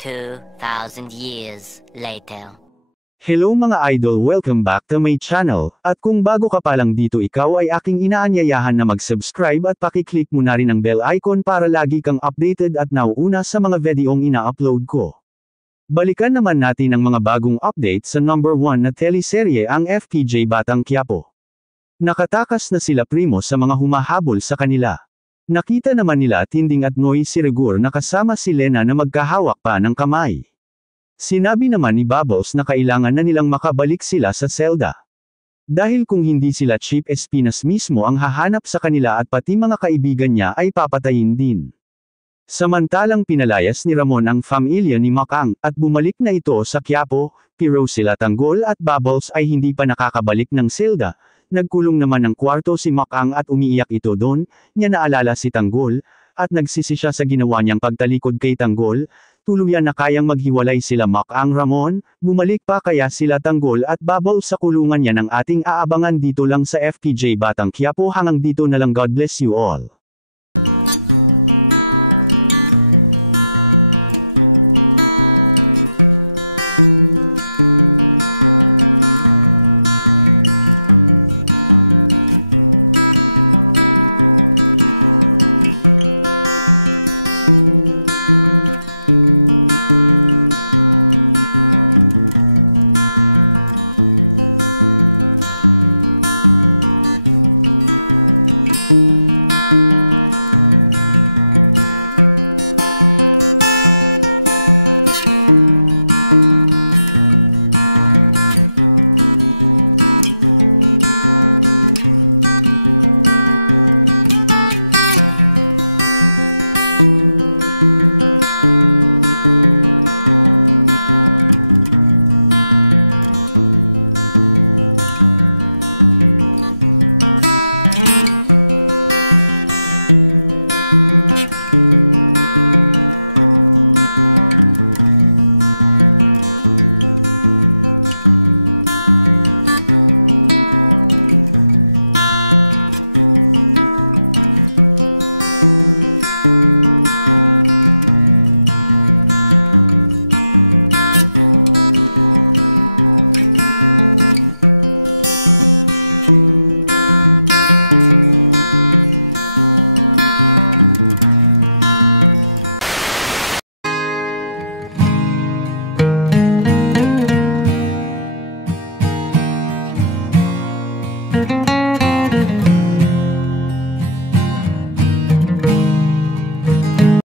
2,000 years later. Hello mga idol, welcome back to my channel, at kung bago ka pa lang dito ikaw ay aking inaanyayahan na mag-subscribe at pakiclick mo na rin ang bell icon para lagi kang updated at nauuna sa mga videong ina-upload ko. Balikan naman natin ang mga bagong update sa number 1 na teleserye ang FPJ Batang Quiapo. Nakatakas na sila primo sa mga humahabol sa kanila. Nakita naman nila Tinding at Noy Sirigur na kasama si Lena na magkahawak pa ng kamay. Sinabi naman ni Bubbles na kailangan na nilang makabalik sila sa selda. Dahil kung hindi sila Chief Espinas mismo ang hahanap sa kanila at pati mga kaibigan niya ay papatayin din. Samantalang pinalayas ni Ramon ang pamilya ni Makang at bumalik na ito sa Quiapo, pero sila Tanggol at Bubbles ay hindi pa nakakabalik ng selda. Nagkulong naman ng kwarto si Makang at umiiyak ito doon, niya naalala si Tanggol, at nagsisi siya sa ginawa niyang pagtalikod kay Tanggol. Tuluyan na kayang maghiwalay sila Makang Ramon, bumalik pa kaya sila Tanggol at Bubbles sa kulungan yan ang ating aabangan dito lang sa FPJ Batang Quiapo. Hanggang dito na lang, God bless you all.